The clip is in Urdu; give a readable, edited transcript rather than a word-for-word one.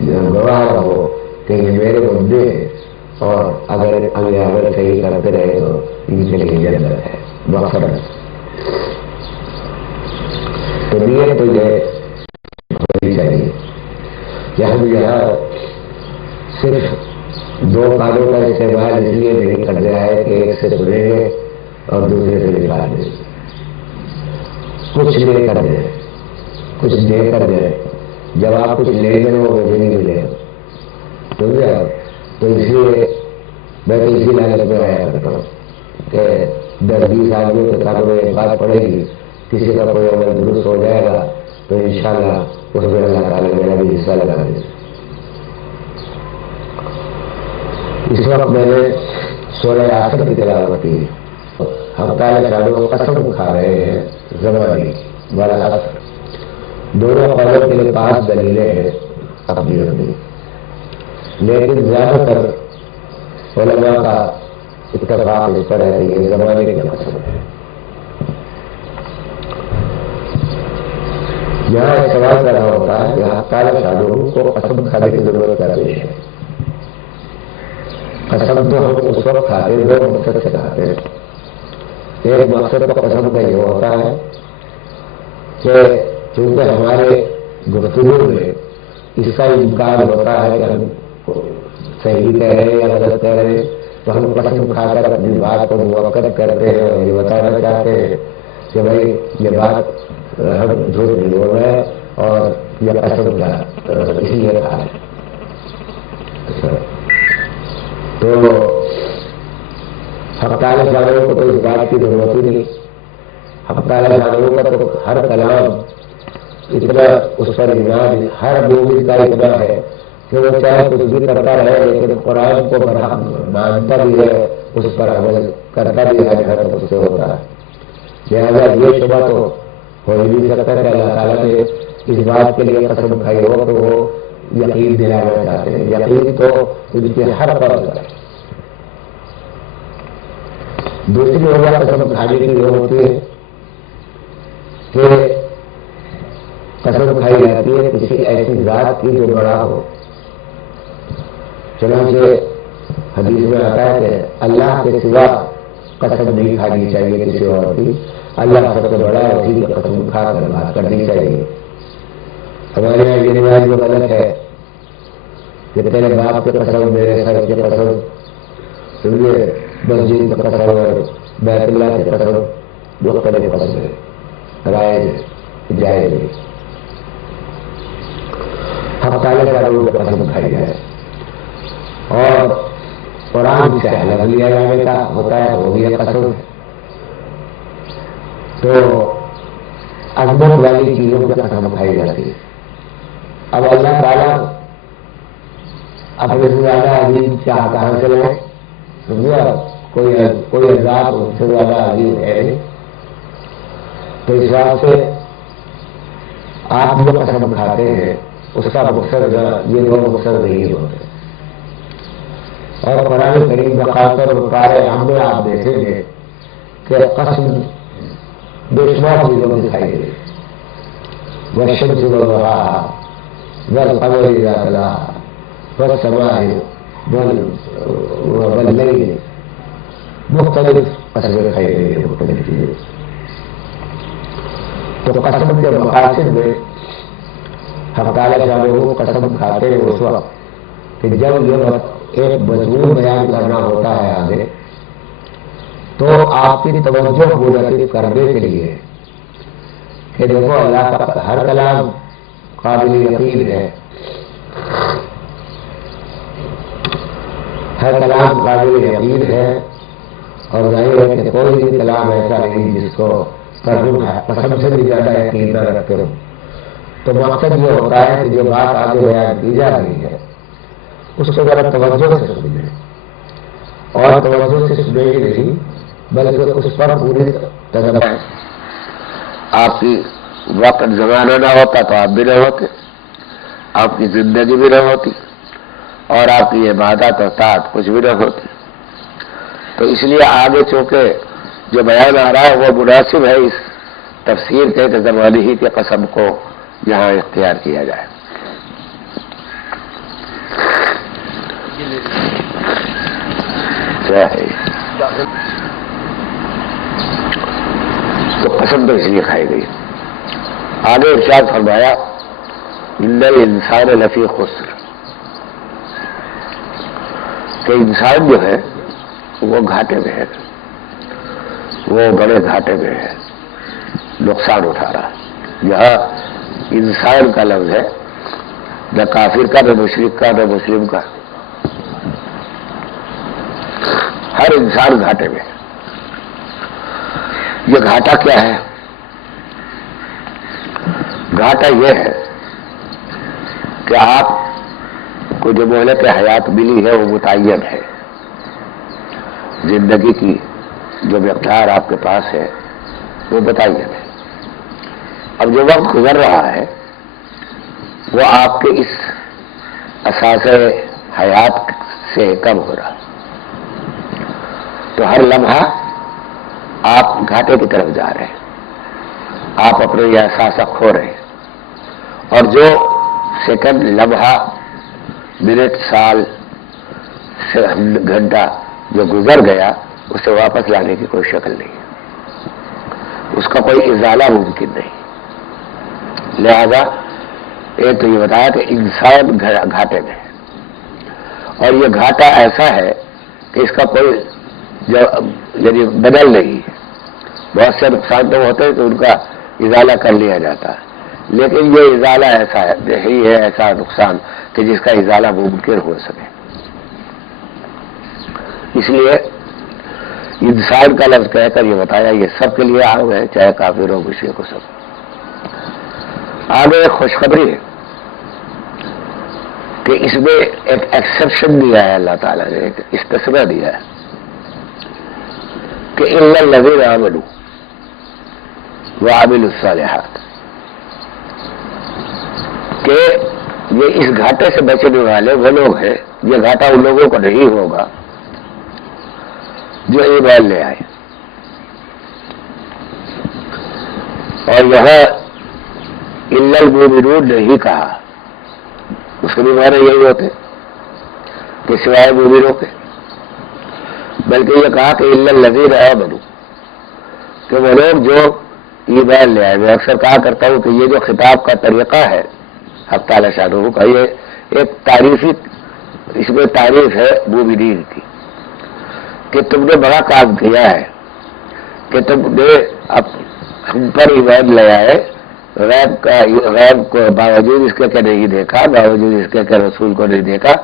گواہ رہو کہ یہ میرے بندے ہیں، اور اگر عمل صحیح کرتے رہے تو ان کے لیے جنت ہے مغفرت۔ تو نیت تو یہ ہونی چاہیے کہ ہم یہاں صرف دو کانوں کا استعمال اس لیے نہیں کر رہا ہے کہ ایک سے سنیں گے اور دوسرے سے نکال دیں، کچھ لے کر دیں، کچھ دے کر دیں۔ جب آپ کچھ لے گئے ہو مجھے نہیں ملے گا، سمجھے آپ؟ تو اس لیے میں تو اسی لائن میں آیا کرتا ہوں کہ 10-20 آدمیوں کے کانوں میں ایک بات پڑے گی، کسی کا کوئی عمل درست ہو جائے گا تو انشاءاللہ اس میں اللہ تعالیٰ میرا بھی حصہ لگا دے۔ اس وقت میں نے سورہ عصر کی تلاوت کی، ہم تعالیٰ شاہ قسم کھا رہے ہیں زمانی والعصر، دونوں قولوں کے لیے 5 دلیلیں ہیں اپنی اپنی، لیکن زیادہ تر علماء کا اتفاق اس پر ہے کہ یہ زمانے کی قسم ہے۔ یہاں ایک سوال پیدا ہوتا ہے کہ حق تعالیٰ شاہ کو قسم کھانے کی ضرورت کیا ہے؟ قسم تو ہم اس وقت کھاتے ہیں 2 مقصد سے کھاتے ہیں۔ ایک مقصد تو قسم کا یہ ہوتا ہے کہ چونکہ ہمارے گفتگو میں اس کا امکان ہوتا ہے کہ ہم صحیح کہہ رہے ہیں یا غلط کہہ رہے ہیں، تو ہم قسم کھا کر اپنی بات کو موقع کرتے ہیں اور یہ بتانا چاہتے ہیں کہ بھائی یہ بات ہم جھوٹ نہیں بول رہے ہیں اور یہ قسم کا اس لیے کہا ہے۔ تو حق تعالیٰ جانوروں کو تو اس بات کی ضرورت ہی نہیں، حق تعالیٰ جانوروں کا تو ہر کلام اتنا اس پر ایمان ہر مومن کا اتنا ہے کہ وہ چاہے کچھ بھی کرتا رہے لیکن قرآن کو برحق مانتا بھی ہے، اس پر عمل کرتا بھی ہے جہاں تک اس سے ہوتا ہے۔ لہٰذا یہ شبہ تو ہو ہی نہیں سکتا کہ اللہ تعالیٰ نے اس بات کے لیے قسم کھائی ہو تو وہ یقین دلانا چاہتے ہیں۔ یقین تو ان کی ہر طرف ہے۔ دوسری وجہ قسم کھانے کی یہ ہوتی ہے کہ قسم کھائی جاتی ہے کسی ایسی ذات کی جو بڑا ہو۔ چنانچہ حدیث میں آتا ہے کہ اللہ کے سوا قسم نہیں کھانی چاہیے کسی اور کی، اللہ سب سے بڑا ہے، اسی کی قسم کھا کر بات کرنی چاہیے۔ ہمارے یہاں یہ رواج جو غلط ہے کہ تیرے باپ کی قسم، میرے سر کی قسم، سمجھے، مسجد کی قسم اور بیت اللہ کی قسم، مختلف قسم ہے، رائج جائز نہیں۔ حق تعالیٰ کا روح قسم کھائی جائے اور قرآن سے حلف لیا جانے کا ہوتا ہے، وہ بھی قسم۔ تو عظمت والی چیزوں کی قسم کھائی جاتی ہے۔ اب اللہ تعالیٰ اپنے سے زیادہ عظیم کیا کہاں سے لائے؟ سمجھے، کوئی عذاب ان سے زیادہ عظیم ہے نہیں۔ تو اس بات سے آپ جو قسم کھاتے ہیں اس کا مقصد یہ 2 مقصد نہیں ہوتے۔ اور قرآن کریم بخاطر پارے عام میں آپ دیکھیں گے کہ قسم بے شمار چیزوں میں دکھائی دے، والشمس وضحاها والقمر اذا تلاها والسماء واللیل، مختلف قسمیں دکھائی دے گی، مختلف چیزیں۔ تو قسم کے مقاصد میں حق تعالیٰ جب وہ قسم کھاتے ہیں اس وقت کہ جب یہ ایک مضمون بیان کرنا ہوتا ہے آگے، تو آپ کی توجہ منعقد کرنے کے لیے کہ دیکھو اللہ کا ہر کلام قابل یقین ہے، ہر کلام قابل یقین ہے، اور ظاہر ہے کہ کوئی بھی کلام ایسا نہیں جس کو قسم سے بھی زیادہ یقین نہ رکھتے ہو۔ تو مقصد یہ ہوتا ہے کہ جو بات آگے بیان کی جا رہی ہے اس کو ذرا توجہ سے سنیں، اور توجہ سے سنیں ہی نہیں بلکہ اس پر پوری طرح آپ کی وقت زمانہ نہ ہوتا تو آپ بھی نہ ہوتے، آپ کی زندگی بھی نہ ہوتی، اور آپ کی عبادت اور طاعت کچھ بھی نہ ہوتی۔ تو اس لیے آگے چونکہ جو بیان آ رہا ہے وہ مناسب ہے اس تفسیر کے کہ زمانے ہی کی قسم کو یہاں اختیار کیا جائے۔ کیا ہے تو قسم تو اس لیے کھائی گئی. آگے ارشاد فرمایا ان الانسان لفی خسر، کہ انسان جو ہے وہ گھاٹے میں ہے، وہ بڑے گھاٹے میں ہے، نقصان اٹھا رہا ہے. یہاں انسان کا لفظ ہے، نہ کافر کا، نہ مشرک کا، نہ مسلم کا، ہر انسان گھاٹے میں ہے. یہ گھاٹا کیا ہے؟ گھاٹا یہ ہے کہ آپ کو جو مہلت حیات ملی ہے وہ متعین ہے. زندگی کی جو مقدار آپ کے پاس ہے وہ متعین ہے. اب جو وقت گزر رہا ہے وہ آپ کے اس اساس حیات سے کم ہو رہا. تو ہر لمحہ آپ گھاٹے کی طرف جا رہے ہیں، آپ اپنے یہ احساسہ کھو رہے ہیں. اور جو سیکنڈ، لمحہ، منٹ، سال، گھنٹہ جو گزر گیا اسے واپس لانے کی کوئی شکل نہیں ہے، اس کا کوئی ازالہ ممکن نہیں. لہذا ایک تو یہ بتایا کہ انسان گھاٹے میں ہے، اور یہ گھاٹا ایسا ہے کہ اس کا کوئی یعنی بدل نہیں ہے. بہت سے نقصان تو ہوتے ہیں کہ ان کا ازالہ کر لیا جاتا ہے، لیکن یہ ازالہ ایسا ہے نہیں ہے، ایسا نقصان کہ جس کا ازالہ ممکن ہو سکے. اس لیے انسان کا لفظ کہہ کر یہ بتایا یہ سب کے لیے عام ہے، چاہے کافر ہو مشرک ہو. سب آگے ایک خوشخبری ہے کہ اس میں ایک ایکسیپشن دیا ہے اللہ تعالیٰ نے، ایک استثناء دیا ہے کہ الا الذین آمنوا وعملوا الصالحات، کہ یہ اس گھاٹے سے بچنے والے وہ لوگ ہیں. یہ گھاٹا ان لوگوں کو نہیں ہوگا جو ایمان لے آئے. اور یہاں الا المؤمنون نہیں کہا، اس کے بھی معنی یہی ہوتے کہ سوائے مومنوں کے، بلکہ یہ کہا کہ الا الذین آمنوا، کہ وہ لوگ جو ایمان لے آئے. میں اکثر کہا کرتا ہوں کہ یہ جو خطاب کا طریقہ ہے حق تعالی شانہ کا، یہ ایک تعریفی، اس میں تعریف ہے مومنین کی کہ تم نے بڑا کام کیا ہے کہ تم نے ہم پر ایمان لے آئے، غیب کو باوجود اس کے کہ نہیں دیکھا، باوجود اس کے کہ رسول کو نہیں دیکھا.